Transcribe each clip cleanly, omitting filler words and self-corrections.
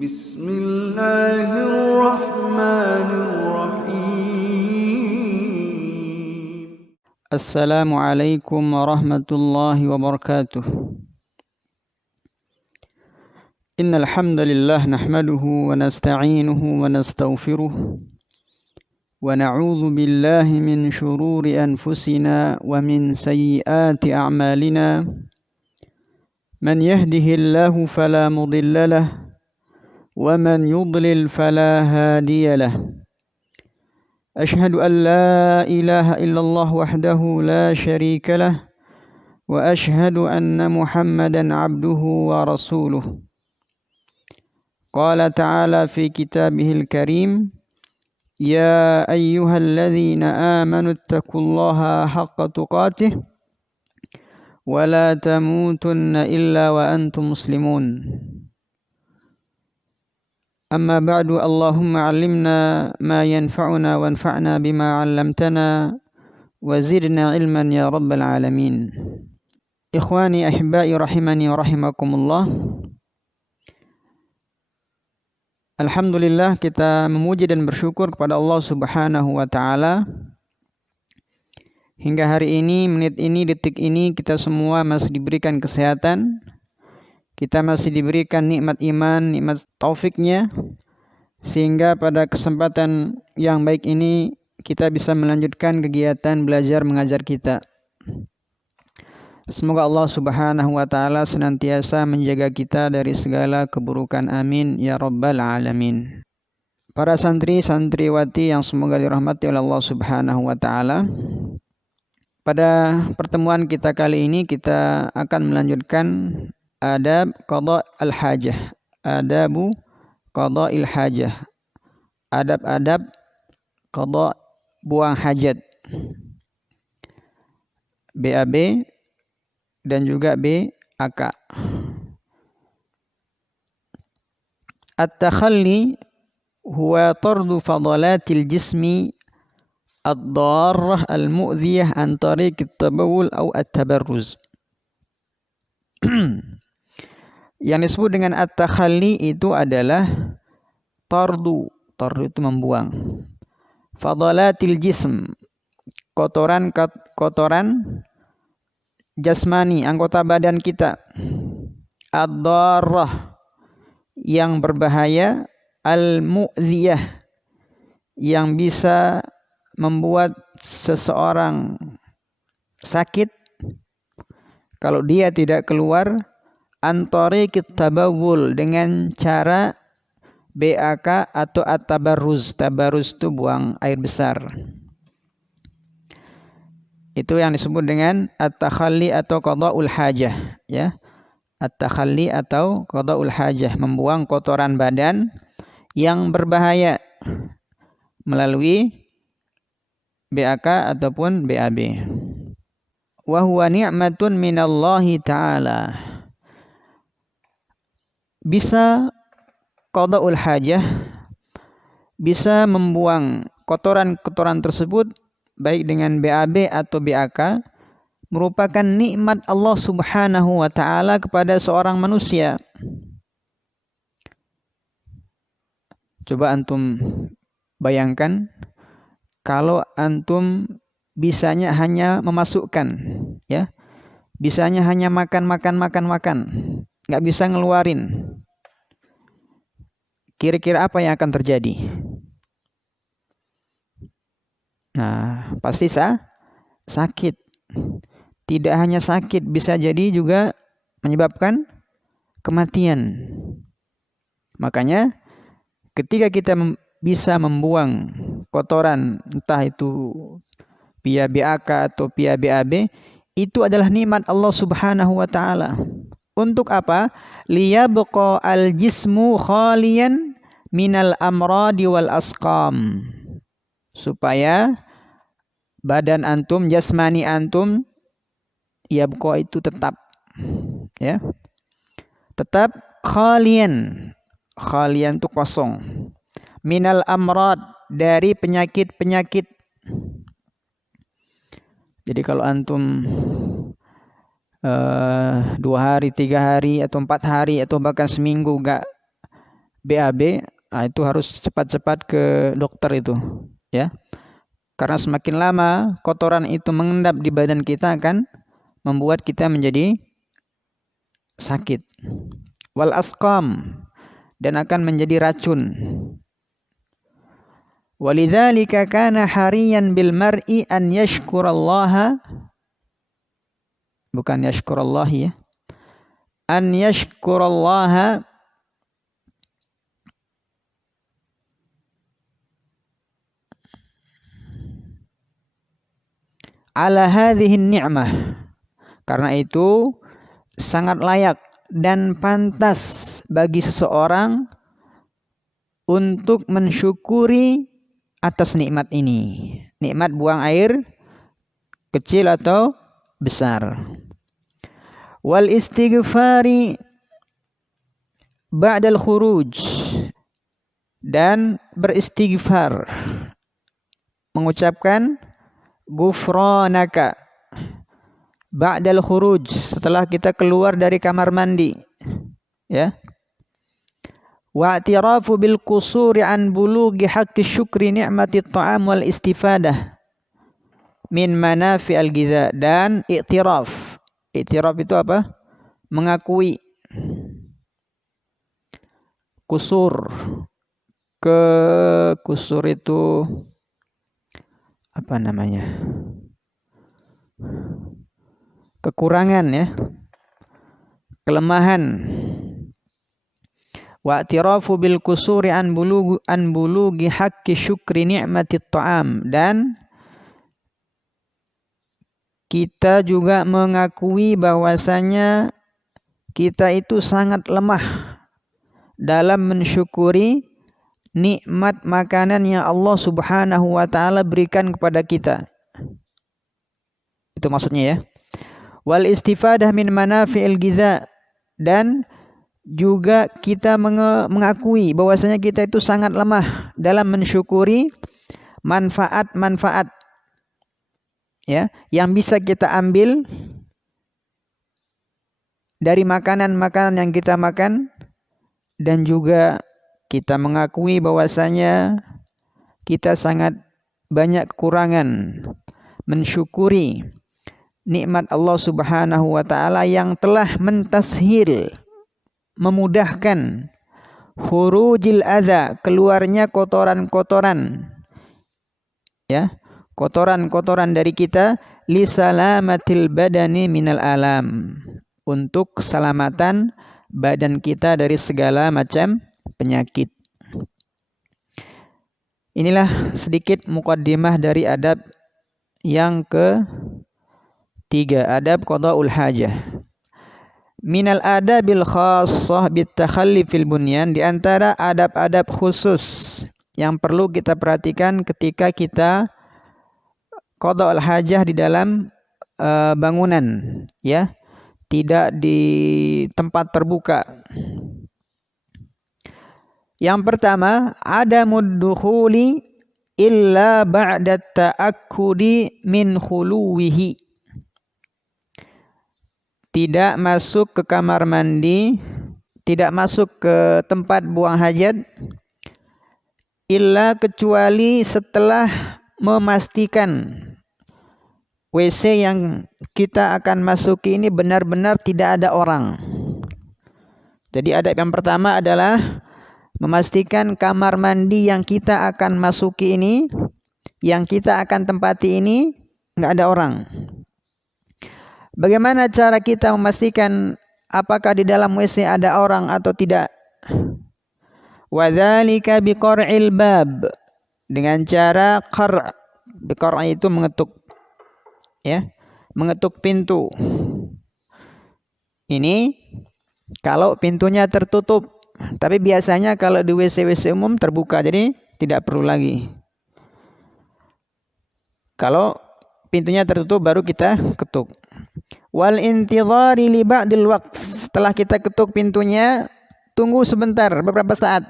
بسم الله الرحمن الرحيم. السلام عليكم ورحمة الله وبركاته. إن الحمد لله نحمده ونستعينه ونستغفره ونعوذ بالله من شرور أنفسنا ومن سيئات أعمالنا. من يهده الله فلا مضل له ومن يضلل فلا هادي له. أشهد أن لا إله إلا الله وحده لا شريك له وأشهد أن محمدا عبده ورسوله. قال تعالى في كتابه الكريم: يا أيها الذين آمنوا اتقوا الله حق تقاته ولا تموتن إلا وأنتم مسلمون. أما بعد، اللهم علمنا ما ينفعنا وانفعنا بما علمتنا وزدنا علما يا رب العالمين. إخواني أحبائي rahimani wa rahimakumullah. Alhamdulillah, kita memuji dan bersyukur kepada Allah Subhanahu wa taala. Hingga hari ini, menit ini, detik ini, kita semua masih diberikan kesehatan. Kita masih diberikan nikmat iman, nikmat taufiknya, sehingga pada kesempatan yang baik ini kita bisa melanjutkan kegiatan belajar mengajar kita. Semoga Allah Subhanahu wa taala senantiasa menjaga kita dari segala keburukan. Amin ya rabbal alamin. Para santri santriwati yang semoga dirahmati oleh Allah Subhanahu wa taala. Pada pertemuan kita kali ini kita akan melanjutkan adab qada al-hajah. Adabu qada il-hajah. Adab-adab qada buang hajat. BAB dan juga BAK. At-takhalli huwa tardu fadalatil jismi ad-darrah al-mu'dhiyah an tariq at-tabawul aw at-tabarruz. Yang disebut dengan at-takhalli itu adalah tardu. Tardu itu membuang. Fadalatil jism, kotoran jasmani, anggota badan kita. Ad-darrah, yang berbahaya. Al-mu'dhiyah, yang bisa membuat seseorang sakit kalau dia tidak keluar. Antariqit tabawul, dengan cara BAK atau at-tabarruz. Tabarruz itu buang air besar. Itu yang disebut dengan at-takhalli atau qada'ul hajah, ya. At-takhalli atau qada'ul hajah, membuang kotoran badan yang berbahaya melalui BAK ataupun BAB. Wa huwa ni'matun minallahi ta'ala. Bisa qada'ul hajah, bisa membuang kotoran-kotoran tersebut baik dengan BAB atau BAK, merupakan nikmat Allah Subhanahu wa taala kepada seorang manusia. Coba antum bayangkan kalau antum bisanya hanya memasukkan, ya. Bisanya hanya makan, nggak bisa ngeluarin. Kira-kira apa yang akan terjadi? Nah, pasti sakit. Tidak hanya sakit, bisa jadi juga menyebabkan kematian. Makanya ketika kita bisa membuang kotoran, entah itu via BAK atau via BAB, itu adalah nikmat Allah Subhanahu wa taala. Untuk apa? Liyabqa al-jismu khaliyan minal amradi wal asqam. Supaya badan antum, jasmani antum, yabqa itu tetap, ya. Tetap khalian. Khalian itu kosong. Minal amrad, dari penyakit-penyakit. Jadi kalau antum 2 hari, 3 hari, atau 4 hari, atau bahkan seminggu BAB, itu harus cepat-cepat ke dokter itu, ya. Karena semakin lama kotoran itu mengendap di badan kita akan membuat kita menjadi sakit. Wal asqam, dan akan menjadi racun. Walidzalika kana hariyan bil mar'i an yashkurallaha, bukan yashkurallahi ya, an yashkurallaha ala hadhihi ni'mah. Karena itu sangat layak dan pantas bagi seseorang untuk mensyukuri atas nikmat ini. Nikmat buang air kecil atau besar. Wal istighfari ba'dal khuruj, dan beristighfar, mengucapkan gufranaka ba'dal khuruj, setelah kita keluar dari kamar mandi, ya. Wa i'tirafu bil qusuri an bulughi haqqi syukri ni'mati ta'am wal istifadah min manafi al giza, dan i'tiraf. I'tiraf itu apa? Mengakui. Kusur, kusur itu apa namanya? Kekurangan, ya. Kelemahan. Wa i'tirafu bil kusuri an bulughi haqqi syukri ni'mati ta'am, dan kita juga mengakui bahwasanya kita itu sangat lemah dalam mensyukuri nikmat makanan yang Allah Subhanahu wa taala berikan kepada kita. Itu maksudnya, ya. Wal istifadah min manafi'il giza, dan juga kita mengakui bahwasanya kita itu sangat lemah dalam mensyukuri manfaat-manfaat, ya, yang bisa kita ambil dari makanan-makanan yang kita makan, dan juga kita mengakui bahwasanya kita sangat banyak kekurangan mensyukuri nikmat Allah Subhanahu wa taala yang telah mentashil, memudahkan khurujil adza, keluarnya kotoran-kotoran, ya, kotoran-kotoran dari kita, li salamatil badani minal alam, untuk keselamatan badan kita dari segala macam penyakit. Inilah sedikit muqaddimah dari adab yang ketiga, adab qadaul hajah. Minal adabil khassah bit takhalli fil bunyan, di antara adab-adab khusus yang perlu kita perhatikan ketika kita qadaul hajah di dalam bangunan, ya, tidak di tempat terbuka. Yang pertama, adamud dukhuli illa ba'da ta'akkudi min khuluwihi. Tidak masuk ke kamar mandi, tidak masuk ke tempat buang hajat, illa kecuali setelah memastikan WC yang kita akan masuki ini benar-benar tidak ada orang. Jadi adab yang pertama adalah memastikan kamar mandi yang kita akan masuki ini, yang kita akan tempati ini, nggak ada orang. Bagaimana cara kita memastikan apakah di dalam WC ada orang atau tidak? Wadzalika biqar'il bab, dengan cara qar'. Biqar' itu mengetuk, ya, mengetuk pintu. Ini kalau pintunya tertutup, tapi biasanya kalau di WC-WC umum terbuka, jadi tidak perlu lagi. Kalau pintunya tertutup baru kita ketuk. Wal intidhari li ba'dil waqt, setelah kita ketuk pintunya, tunggu sebentar, beberapa saat.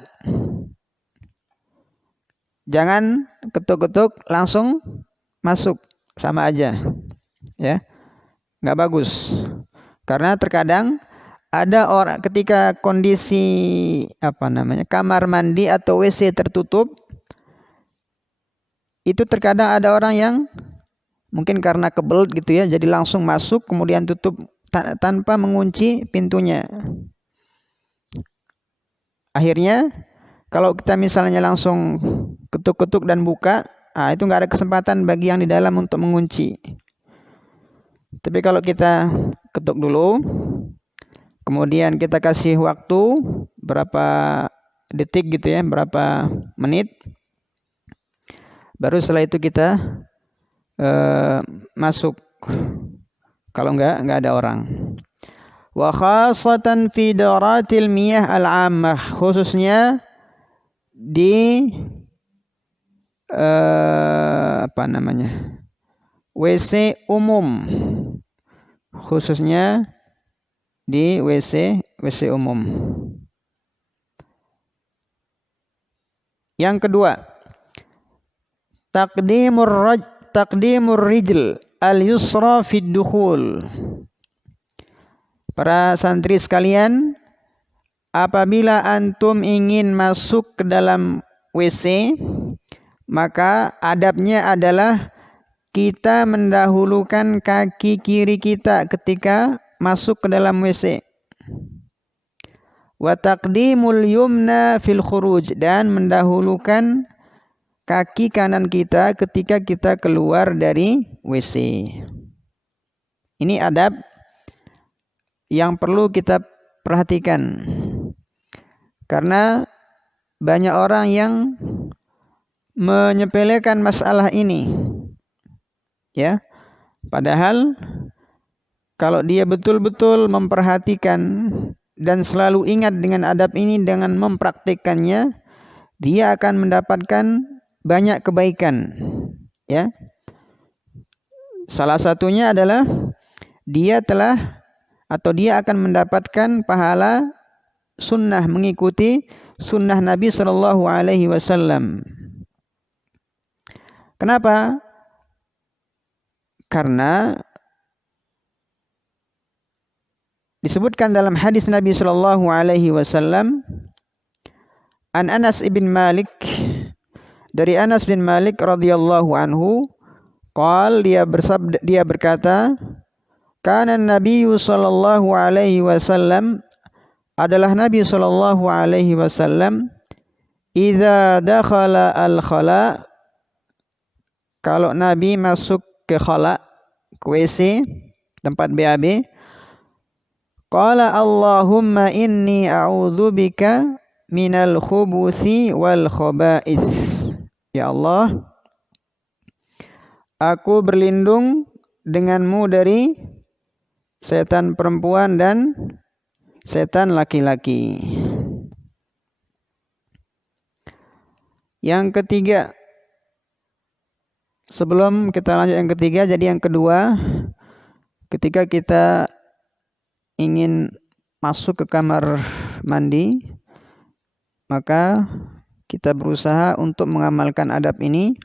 Jangan ketuk-ketuk langsung masuk, sama aja, ya, nggak bagus. Karena terkadang ada orang ketika kondisi kamar mandi atau WC tertutup, itu terkadang ada orang yang mungkin karena kebelet gitu ya, jadi langsung masuk kemudian tutup tanpa mengunci pintunya. Akhirnya kalau kita misalnya langsung ketuk-ketuk dan buka, itu nggak ada kesempatan bagi yang di dalam untuk mengunci. Tapi kalau kita ketuk dulu, kemudian kita kasih waktu berapa detik gitu ya, berapa menit, baru setelah itu kita masuk. Kalau nggak ada orang. Wa khasatan fi daratil miyah al-ammah, khususnya di WC umum, khususnya di WC umum. Yang kedua, taqdimur rijl al-yusra fid dukhul. Para santri sekalian, apabila antum ingin masuk ke dalam WC, maka adabnya adalah kita mendahulukan kaki kiri kita ketika masuk ke dalam WC. Wa taqdimul yumna fil khuruj, dan mendahulukan kaki kanan kita ketika kita keluar dari WC. Ini adab yang perlu kita perhatikan. Karena banyak orang yang menyepelekan masalah ini. Ya. Padahal kalau dia betul-betul memperhatikan dan selalu ingat dengan adab ini dengan mempraktikkannya, dia akan mendapatkan banyak kebaikan. Ya. Salah satunya adalah dia akan mendapatkan pahala sunnah, mengikuti sunnah Nabi Shallallahu Alaihi Wasallam. Kenapa? Karena disebutkan dalam hadis Nabi Shallallahu Alaihi Wasallam, an Anas ibn Malik, dari Anas bin Malik radhiyallahu anhu, dia berkata, kana Nabi sallallahu alaihi wasallam, adalah Nabi sallallahu alaihi wasallam, idza dakhala al-khala, kalau Nabi masuk ke khala, ke WC, tempat BAB, qala Allahumma inni a'udzubika minal khubuthi wal khaba'ith. Ya Allah, aku berlindung denganmu dari setan perempuan dan setan laki-laki. Yang ketiga, sebelum kita lanjut yang ketiga, jadi yang kedua, ketika kita ingin masuk ke kamar mandi, maka kita berusaha untuk mengamalkan adab ini,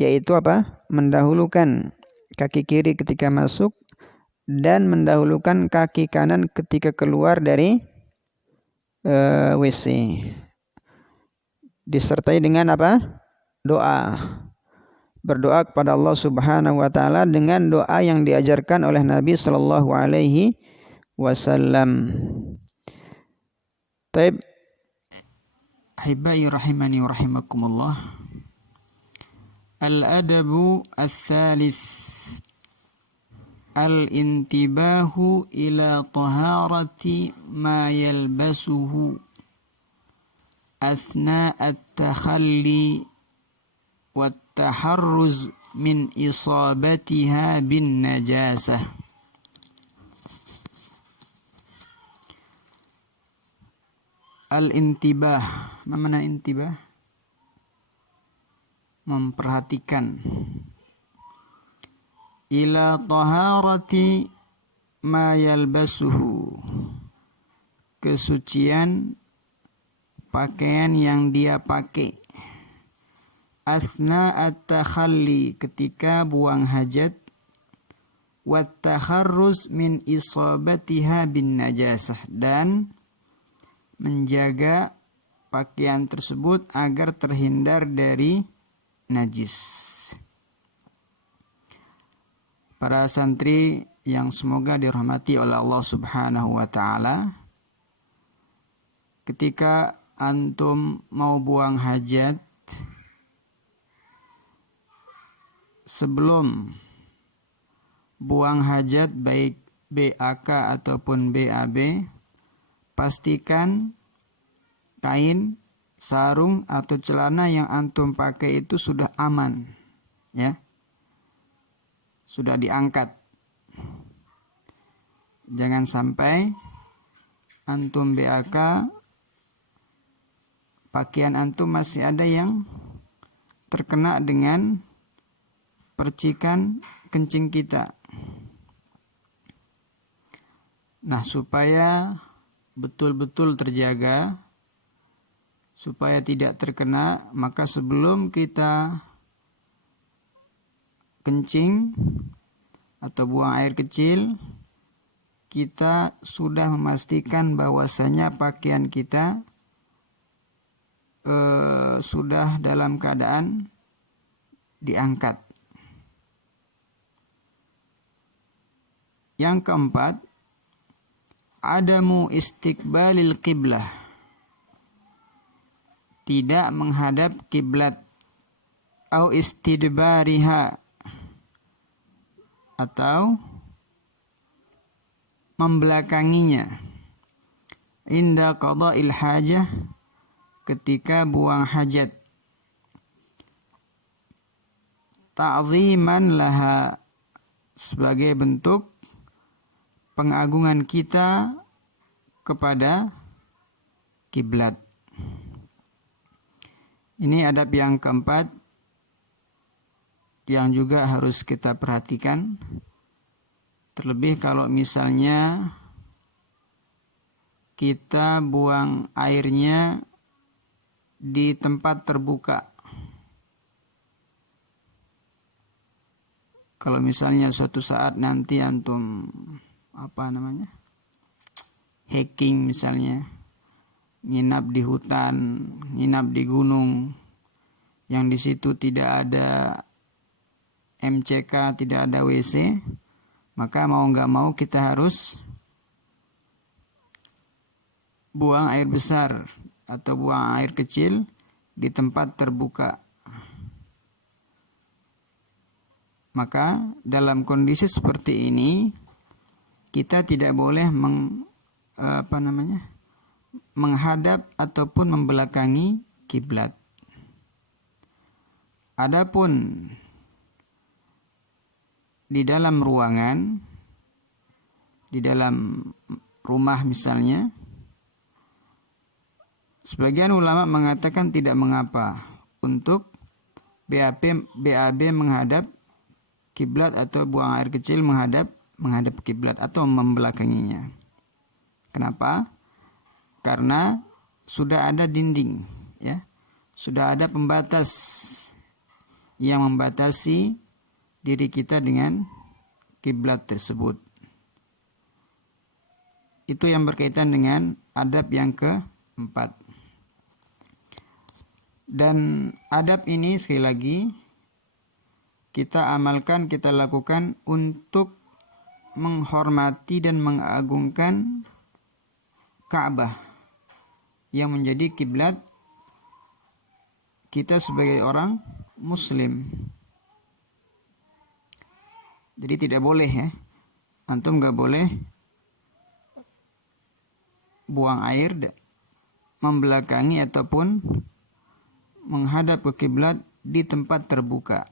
yaitu mendahulukan kaki kiri ketika masuk dan mendahulukan kaki kanan ketika keluar dari WC. Disertai dengan doa. Berdoa kepada Allah Subhanahu wa taala dengan doa yang diajarkan oleh Nabi sallallahu alaihi wasallam. Taib. Ahibai rahimani wa rahimakumullah. Al-adabu as-salis, al-intibahu ila taharati ma yalbasuhu asna at-takhalli wat-taharruz min isabatiha bin najasah. Al-intibah, mana intibah? Memperhatikan. Ila taharati ma yalbasuhu, kesucian pakaian yang dia pakai. Asna at-takhalli, ketika buang hajat. Wattakharruz min isabatiha bin najasah, dan menjaga pakaian tersebut agar terhindar dari najis. Para santri yang semoga dirahmati oleh Allah Subhanahu wa taala, ketika antum mau buang hajat, sebelum buang hajat baik BAK ataupun BAB, pastikan kain, sarung atau celana yang antum pakai itu sudah aman, ya. Sudah diangkat. Jangan sampai antum BAK, pakaian antum masih ada yang terkena dengan percikan kencing kita. Nah, supaya betul-betul terjaga, supaya tidak terkena, maka sebelum kita kencing atau buang air kecil, kita sudah memastikan bahwasanya pakaian kita sudah dalam keadaan diangkat. Yang keempat, adamu istiqbalil qiblah, tidak menghadap kiblat, au istidbariha, atau membelakanginya, inda qada'il hajah, ketika buang hajat, ta'ziman laha, sebagai bentuk pengagungan kita kepada kiblat. Ini adab yang keempat yang juga harus kita perhatikan. Terlebih kalau misalnya kita buang airnya di tempat terbuka. Kalau misalnya suatu saat nanti antum hiking misalnya, nginap di hutan, nginap di gunung, yang di situ tidak ada MCK, tidak ada WC, maka mau nggak mau kita harus buang air besar atau buang air kecil di tempat terbuka. Maka dalam kondisi seperti ini kita tidak boleh menghadap ataupun membelakangi kiblat. Adapun di dalam ruangan, di dalam rumah misalnya, sebagian ulama mengatakan tidak mengapa untuk BAB menghadap kiblat atau buang air kecil menghadap kiblat atau membelakanginya. Kenapa? Karena sudah ada dinding, ya. Sudah ada pembatas yang membatasi diri kita dengan kiblat tersebut. Itu yang berkaitan dengan adab yang keempat. Dan adab ini sekali lagi kita amalkan, kita lakukan untuk menghormati dan mengagungkan Ka'bah yang menjadi kiblat kita sebagai orang muslim. Jadi tidak boleh, ya, antum nggak boleh buang air membelakangi ataupun menghadap ke kiblat di tempat terbuka.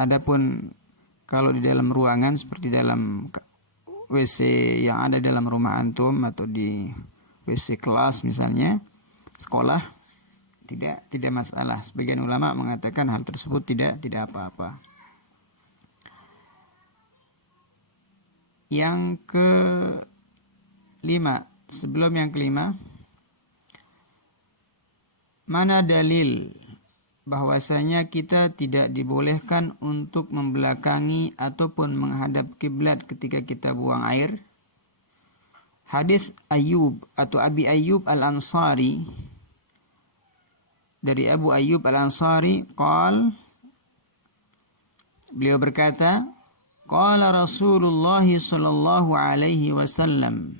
Adapun kalau di dalam ruangan seperti dalam WC yang ada dalam rumah antum atau di WC kelas misalnya, sekolah, tidak masalah. Sebagian ulama mengatakan hal tersebut tidak apa-apa. Yang kelima, sebelum yang kelima, mana dalil bahwasanya kita tidak dibolehkan untuk membelakangi ataupun menghadap kiblat ketika kita buang air. Hadis Ayyub atau Abi Ayyub Al-Ansari, dari Abu Ayyub Al-Ansari, beliau berkata, qala Rasulullah sallallahu alaihi wasallam,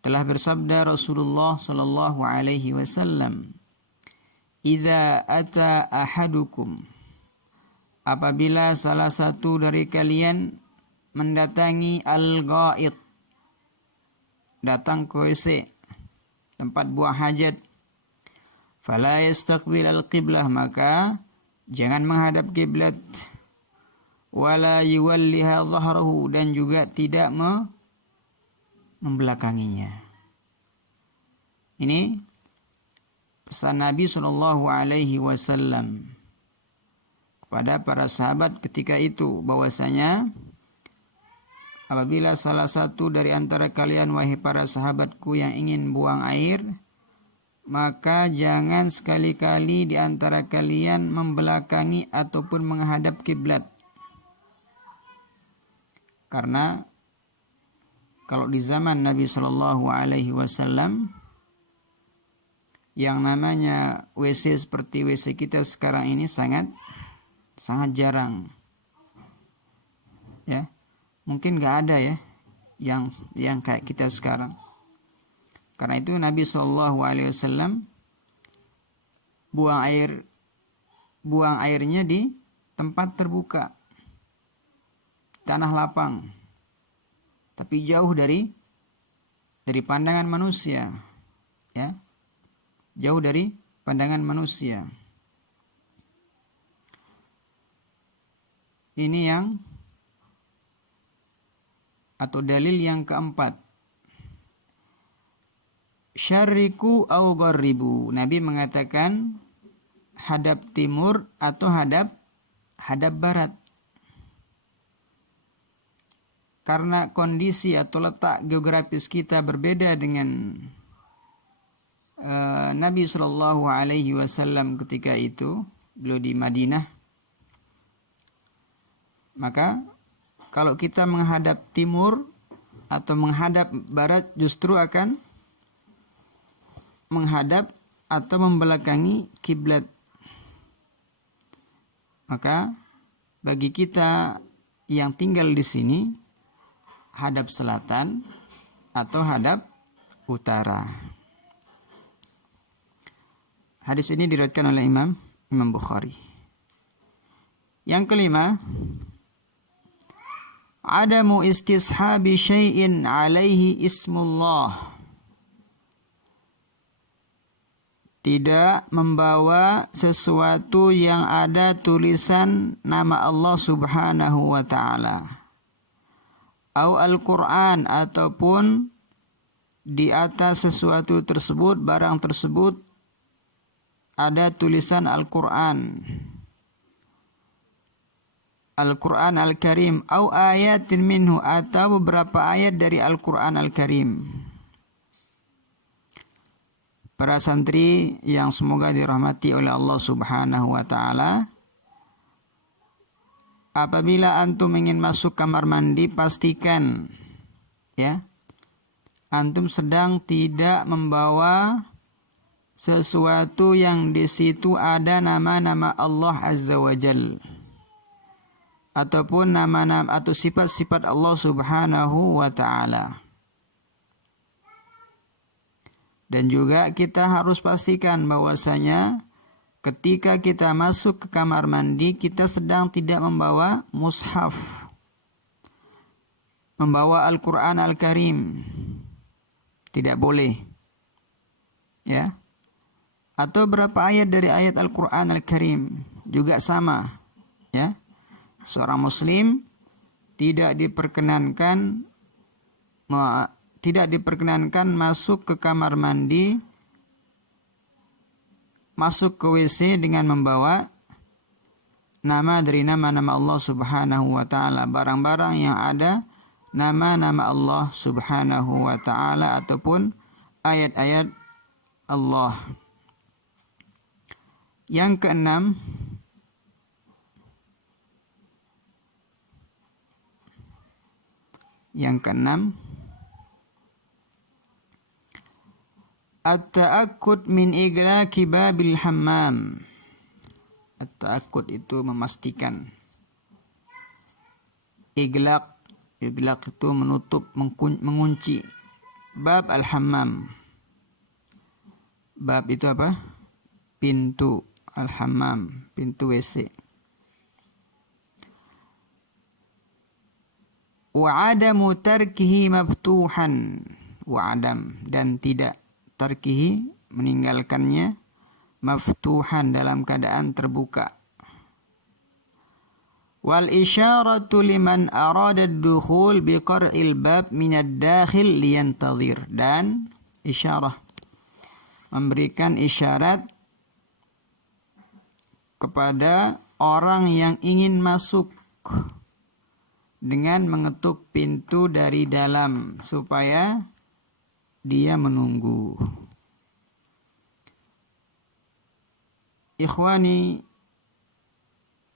telah bersabda Rasulullah sallallahu alaihi wasallam, idza ata ahadukum, apabila salah satu dari kalian mendatangi al-ghaid, datang ke WC, tempat buang hajat, fala yastaqbil al-qiblah, maka jangan menghadap kiblat, wala yuwalliha dhahrahu, dan juga tidak membelakanginya. Ini pesan Nabi sallallahu alaihi wasallam kepada para sahabat ketika itu, bahwasanya apabila salah satu dari antara kalian, wahai para sahabatku, yang ingin buang air, maka jangan sekali-kali di antara kalian membelakangi ataupun menghadap kiblat. Karena kalau di zaman Nabi sallallahu alaihi wasallam, yang namanya WC seperti WC kita sekarang ini sangat jarang. Ya. Mungkin enggak ada ya yang kayak kita sekarang. Karena itu Nabi sallallahu alaihi wasallam buang airnya di tempat terbuka, tanah lapang, tapi jauh dari pandangan manusia, ya, jauh dari pandangan manusia. Ini yang atau dalil yang keempat, syarriku au gharribu, Nabi mengatakan hadap timur atau hadap barat. Karena kondisi atau letak geografis kita berbeda dengan Nabi sallallahu alaihi wasallam ketika itu, beliau di Madinah. Maka kalau kita menghadap timur atau menghadap barat, justru akan menghadap atau membelakangi kiblat. Maka bagi kita yang tinggal di sini, hadap selatan atau hadap utara. Hadis ini diriwayatkan oleh Imam Bukhari. Yang kelima, adamu istishabi syai'in alaihi ismullah, tidak membawa sesuatu yang ada tulisan nama Allah Subhanahu wa ta'ala, au Al-Quran, ataupun di atas sesuatu tersebut, barang tersebut ada tulisan Al-Quran, Al-Quran Al-Karim, au ayatin minhu, atau beberapa ayat dari Al-Quran Al-Karim. Para santri yang semoga dirahmati oleh Allah Subhanahu wa ta'ala, apabila antum ingin masuk kamar mandi, pastikan ya, antum sedang tidak membawa sesuatu yang di situ ada nama-nama Allah Azza wa Jal, ataupun nama-nama atau sifat-sifat Allah Subhanahu wa ta'ala. Dan juga kita harus pastikan bahwasanya ketika kita masuk ke kamar mandi, kita sedang tidak membawa mushaf, membawa Al-Quran Al-Karim, tidak boleh, ya. Atau berapa ayat dari ayat Al-Quran Al-Karim juga sama, ya. Seorang muslim tidak diperkenankan masuk ke kamar mandi, masuk ke WC dengan membawa nama dari nama-nama Allah Subhanahu wa ta'ala, barang-barang yang ada nama-nama Allah Subhanahu wa ta'ala ataupun ayat-ayat Allah. Yang keenam, at-ta'akkud min iglaqi babil hammam. At-ta'akkud itu memastikan. Iglaq itu menutup, mengunci. Bab al-hammam. Bab itu apa? Pintu. Al-hammam, pintu WC. Wa adamu tarkihi maftuhan. Wa adam, dan tidak tarkihi, meninggalkannya, maftuhan, dalam keadaan terbuka. Wal isyaratu liman arada ad-dukhul biqar'il bab min ad-dakhil liyantadhir. Dan isyarah, memberikan isyarat kepada orang yang ingin masuk dengan mengetuk pintu dari dalam supaya dia menunggu. Ikhwani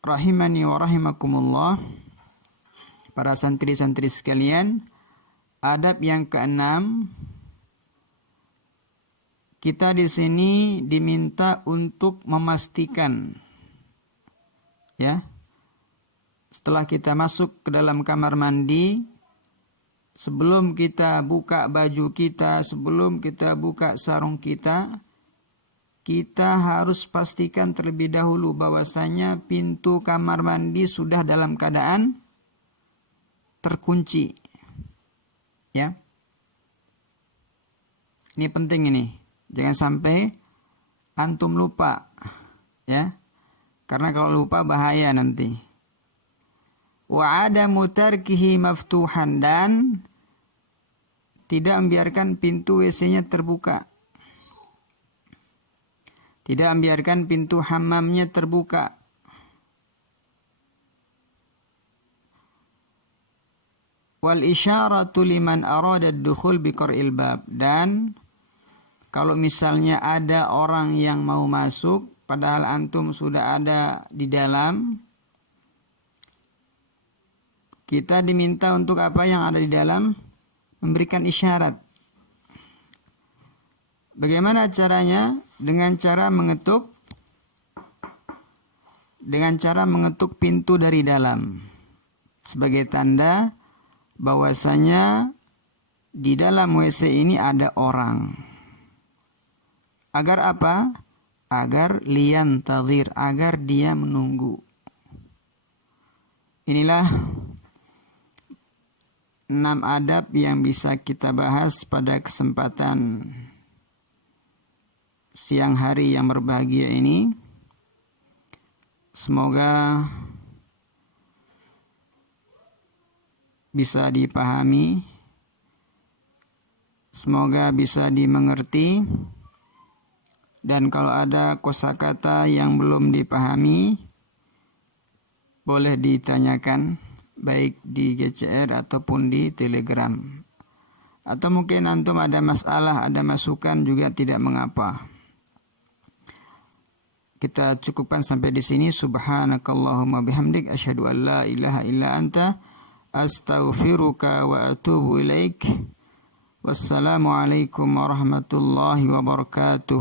rahimani wa rahimakumullah, para santri-santri sekalian, adab yang keenam, kita di sini diminta untuk memastikan, ya, setelah kita masuk ke dalam kamar mandi, sebelum kita buka baju kita, sebelum kita buka sarung kita, kita harus pastikan terlebih dahulu bahwasanya pintu kamar mandi sudah dalam keadaan terkunci. Ya. Ini penting ini. Jangan sampai antum lupa. Ya. Karena kalau lupa bahaya nanti. Wa adamu tarkihi maftuhan, dan tidak membiarkan pintu WC-nya terbuka. Tidak membiarkan pintu hammamnya terbuka. Wal isyaratu liman arada ad-dukhul biqar'il bab, dan kalau misalnya ada orang yang mau masuk padahal antum sudah ada di dalam, kita diminta untuk apa yang ada di dalam? Memberikan isyarat. Bagaimana caranya? Dengan cara mengetuk pintu dari dalam sebagai tanda bahwasanya di dalam WC ini ada orang. Agar apa? Agar liyantadhir, agar dia menunggu. Inilah 6 adab yang bisa kita bahas pada kesempatan siang hari yang berbahagia ini. Semoga bisa dipahami, semoga bisa dimengerti, dan kalau ada kosakata yang belum dipahami boleh ditanyakan baik di GCR ataupun di Telegram. Atau mungkin antum ada masalah, ada masukan juga tidak mengapa. Kita cukupkan sampai di sini. Subhanakallahumma bihamdik, asyhadu an la ilaha illa anta, astaghfiruka wa atubu ilaik. Wassalamualaikum warahmatullahi wabarakatuh.